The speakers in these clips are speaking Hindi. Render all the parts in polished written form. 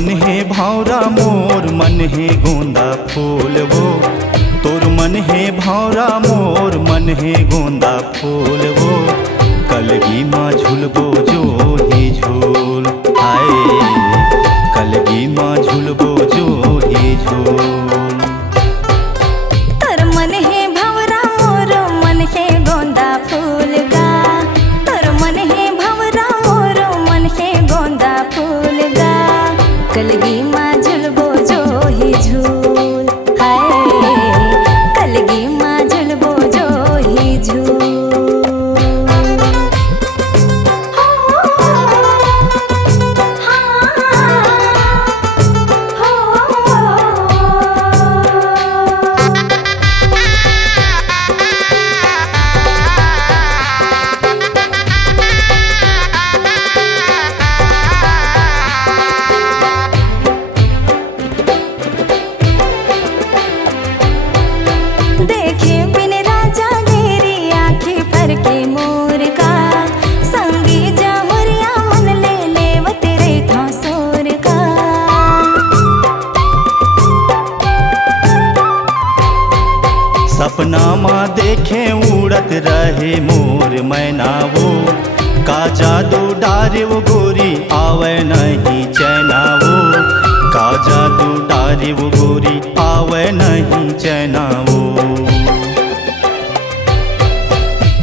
मन है भावरा मोर मन है गोंदा फूल वो। तोर मन है भावरा मोर मन है गोंदा फूल वो। कलगी माँ झुलबो जो ही झूल आए, कलगी माँ झुलबो जो ही झूल। तोर मन है भावरा मोर मन है गोंदा फूल गा। तोर मन है भावरा मोर मन है गोंदा फूल गा। कलगी माँ झुलबो जो ही झूल हाय, कलगी माँ झुलबो जो ही झूल। देखे बिन राजा मेरी आँखें पर के मोर का। संगी जमुरिया मन ले लेवत रे था सोर का। सपना माँ देखे उड़त रहे मोर मैना वो। का जादू डारे वो गोरी आवे नहीं चैना वो। का जादू डारे वो गोरी आवे नहीं चैना वो।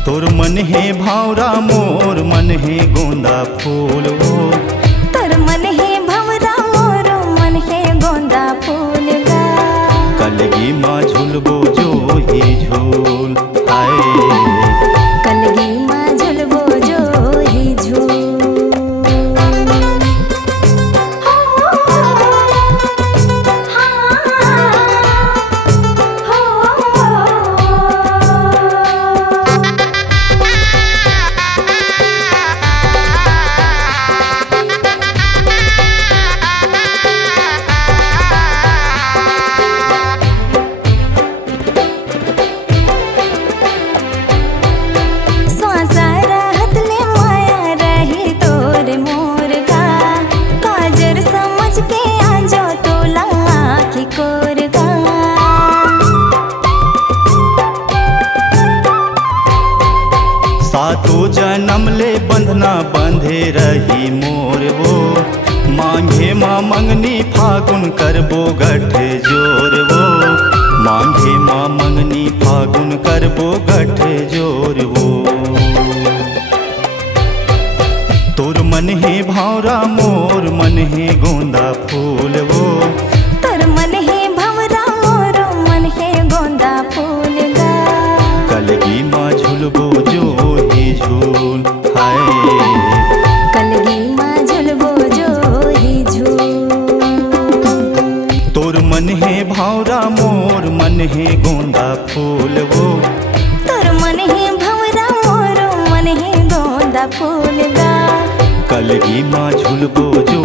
तोर मन है भावरा मोर मन है गोंदा फूल वो। तोर मन है भंवरा मोर मन है गोंदा फूल गा। कलगी माँ झुलबो जो ही झूल आए, कलगी माँ झुलबो जो ही झूल। सातो जन्म ले बंधना बंधे रही मोर वो। मांगे माँ मंगनी फागुन करबो गठ जोर वो। मांगे माँ मंगनी फागुन करबो गठ जोर वो। तोर मन है भावरा मोर मन है गोंदा फूल वो। तोर मन है भंवरा मोर मन है गोंदा फूल गा। कलगी माँ झुलबो जो ही झूल हाय, कलगी माँ झुलबो जो ही झूल। तोर मन है भावरा मोर मन है गोंदा फूल वो। तोर मन है भंवरा मोर मन है गोंदा फूल गा। कलगी माँ झुलबो जो